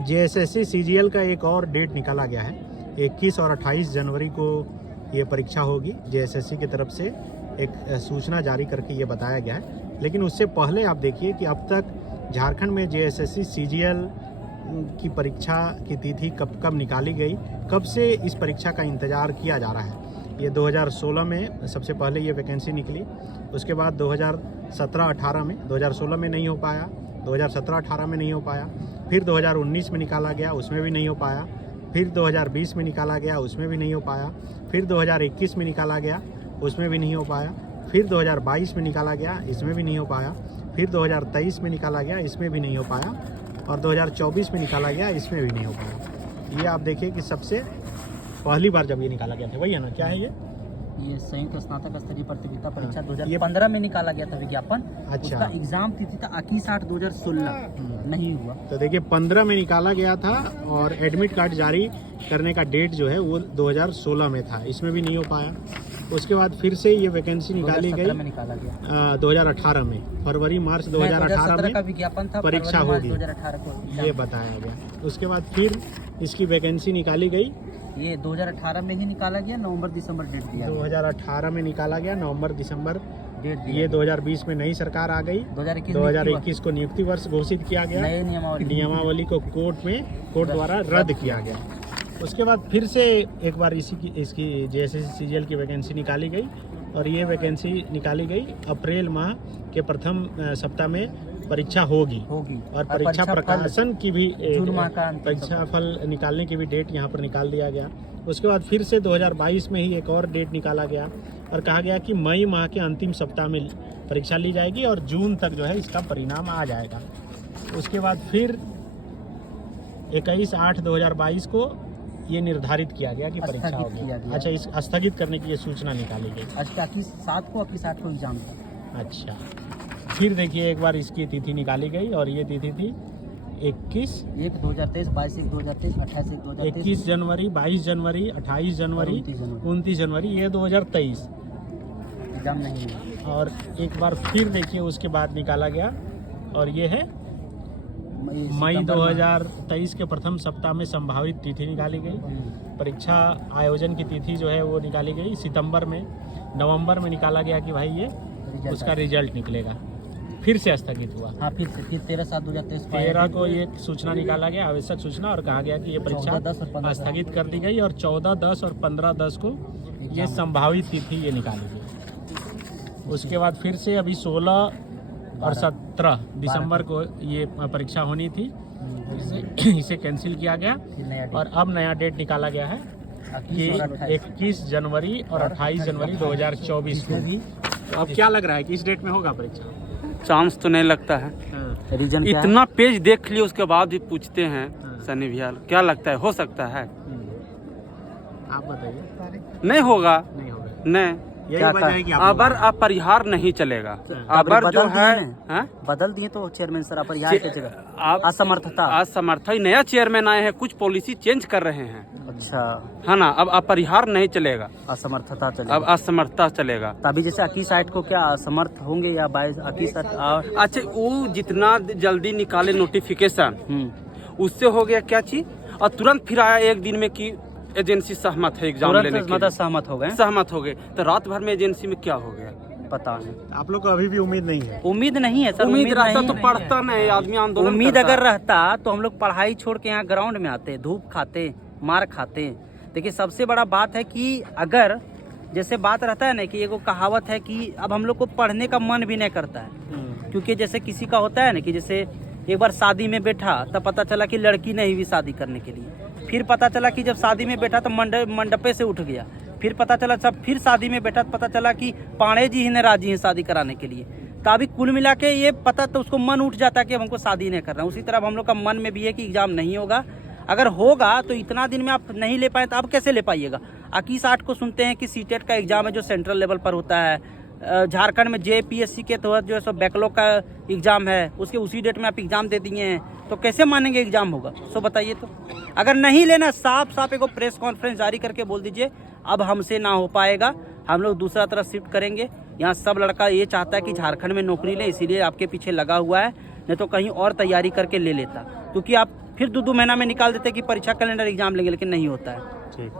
JSSC CGL का एक और डेट निकाला गया है। 21 और 28 जनवरी को ये परीक्षा होगी। जेएसएससी की तरफ से एक सूचना जारी करके ये बताया गया है। लेकिन उससे पहले आप देखिए कि अब तक झारखंड में जेएसएससी सीजीएल की परीक्षा की तिथि कब निकाली गई, कब से इस परीक्षा का इंतज़ार किया जा रहा है। ये 2016 में सबसे पहले ये वैकेंसी निकली, उसके बाद 2017-18 में, 2016 में नहीं हो पाया, 2017-18 में नहीं हो पाया, फिर 2019 में निकाला गया, उसमें भी नहीं हो पाया, फिर 2020 में निकाला गया, उसमें भी नहीं हो पाया, फिर 2021 में निकाला गया, उसमें भी नहीं हो पाया, फिर 2022 में निकाला गया, इसमें भी नहीं हो पाया, फिर 2023 में निकाला गया, इसमें भी नहीं हो पाया, और 2024 में निकाला गया, इसमें भी नहीं हो पाया। ये आप देखिए कि सबसे पहली बार जब ये निकाला गया था, वही है ना, क्या है ये संयुक्त स्नातक स्तरीय प्रतियोगिता परीक्षा 2015 में निकाला गया था विज्ञापन। अच्छा, उसका एग्जाम तिथि था 21/8/2016, नहीं हुआ। तो देखिए 15 में निकाला गया था और एडमिट कार्ड जारी करने का डेट जो है वो 2016 में था, इसमें भी नहीं हो पाया। उसके बाद फिर से ये वैकेंसी निकाली गई 2018 में, फरवरी मार्च 2018 में का विज्ञापन था, परीक्षा होगी 2018 को ये बताया गया। उसके बाद फिर इसकी वैकेंसी निकाली गई, ये 2018 में ही निकाला गया, नवंबर-दिसंबर डेट दिया। 2018 में निकाला गया, नवंबर-दिसंबर डेट दिया। ये 2020 में नई सरकार आ गई, 2021 को नियुक्ति वर्ष घोषित किया गया, नए नियमावली को कोर्ट द्वारा रद्द किया गया। उसके बाद फिर से एक बार इसकी जेएसएससी सीजीएल की वैकेंसी निकाली गई, और ये वैकेंसी निकाली गई अप्रैल माह के प्रथम सप्ताह में परीक्षा होगी और परीक्षा प्रकाशन की भी परीक्षा फल निकालने की भी डेट यहाँ पर निकाल दिया गया। उसके बाद फिर से 2022 में ही एक और डेट निकाला गया और कहा गया कि मई माह के अंतिम सप्ताह में परीक्षा ली जाएगी और जून तक जो है इसका परिणाम आ जाएगा। उसके बाद फिर 21/8/2022 को ये निर्धारित किया गया कि परीक्षा होगी। अच्छा, इस स्थगित करने की ये सूचना निकाली गई। 21/7 को एग्जाम था। अच्छा, फिर देखिए एक बार इसकी तिथि निकाली गई और ये तिथि थी 21/1/2023, 22/1/2023, 28/1/2023, 21 जनवरी, 22 जनवरी, 28 जनवरी, 29 जनवरी, ये 2023 एग्जाम नहीं हुआ। और एक बार फिर देखिए उसके बाद निकाला गया और ये है मई 2023 के प्रथम सप्ताह में संभावित तिथि निकाली गई। परीक्षा आयोजन की तिथि जो है वो निकाली गई सितंबर में। नवंबर में निकाला गया कि भाई ये उसका रिजल्ट निकलेगा, फिर से स्थगित हुआ। हाँ, फिर 13/7/2023 13 को ये सूचना निकाला गया, आवश्यक सूचना, और कहा गया कि ये परीक्षा स्थगित कर दी गई और 14, 10 और 15/10 को ये संभावित तिथि ये निकाली गई। उसके बाद फिर से अभी 16 और 17 दिसंबर को ये परीक्षा होनी थी, इसे कैंसिल किया गया और अब नया डेट निकाला गया है कि 21 जनवरी और 28 जनवरी 2024 को। तो अब क्या लग रहा है कि इस डेट में होगा परीक्षा? चांस तो नहीं लगता है। रीजन इतना पेज देख लिए उसके बाद भी पूछते हैं सनी भैया, क्या लगता है, हो सकता है? आप बताइए। नहीं होगा, नहीं होगा, नहीं। यही वजह है कि अबर अपरिहार नहीं चलेगा। अबर जो है बदल दिए तो चेयरमैन सर अपरिहार की जगह असमर्थ ही नया चेयरमैन आए हैं, कुछ पॉलिसी चेंज कर रहे हैं। अच्छा, है ना, अब अपरिहार नहीं चलेगा, असमर्थता चलेगा। अब असमर्थता चलेगा। तभी जैसे 21/8 को क्या असमर्थ होंगे या 22/21? अच्छा, वो जितना जल्दी निकाले नोटिफिकेशन उससे हो गया क्या चीज, और तुरंत फिर आया एक दिन में कि एजेंसी सहमत है एग्जाम लेने के लिए। सहमत हो गए तो रात भर में एजेंसी में क्या हो गया पता नहीं। आप लोग को अभी भी उम्मीद नहीं है? उम्मीद नहीं है सर। उम्मीद रहता तो पढ़ता नहीं आदमी, आंदोलन उम्मीद अगर रहता तो हम लोग पढ़ाई छोड़ के यहाँ ग्राउंड में आते, धूप खाते, मार खाते। देखिए सबसे बड़ा बात है कि अगर जैसे बात रहता है ना कि एगो कहावत है कि अब हम लोग को पढ़ने का मन भी नहीं करता है, क्योंकि जैसे किसी का होता है ना कि जैसे एक बार शादी में बैठा तब पता चला कि लड़की नहीं हुई शादी करने के लिए, फिर पता चला कि जब शादी में बैठा तो मंडपे से उठ गया, फिर पता चला सब फिर शादी में बैठा तो पता चला कि पाणे जी ही ने राजी हैं शादी कराने के लिए। तो अभी कुल मिला के ये पता तो उसको मन उठ जाता है कि हमको शादी नहीं करना। उसी तरह हम लोग का मन में भी है कि एग्जाम नहीं होगा। अगर होगा तो इतना दिन में आप नहीं ले पाए तो आप कैसे ले पाइएगा? 21/8 को सुनते हैं कि सीटेट का एग्जाम है जो सेंट्रल लेवल पर होता है। झारखंड में जेपीएससी के तहत जो है सो बैकलॉग का एग्जाम है, उसके उसी डेट में आप एग्जाम दे दिए हैं, तो कैसे मानेंगे एग्जाम होगा? सो बताइए। तो अगर नहीं लेना, साफ साफ एक प्रेस कॉन्फ्रेंस जारी करके बोल दीजिए अब हमसे ना हो पाएगा, हम लोग दूसरा तरफ शिफ्ट करेंगे। यहाँ सब लड़का ये चाहता है कि झारखंड में नौकरी ले, इसीलिए आपके पीछे लगा हुआ है, नहीं तो कहीं और तैयारी करके ले लेता। क्योंकि आप फिर 2-2 महीना में निकाल देते कि परीक्षा कैलेंडर एग्जाम लेंगे, लेकिन नहीं होता है। ठीक।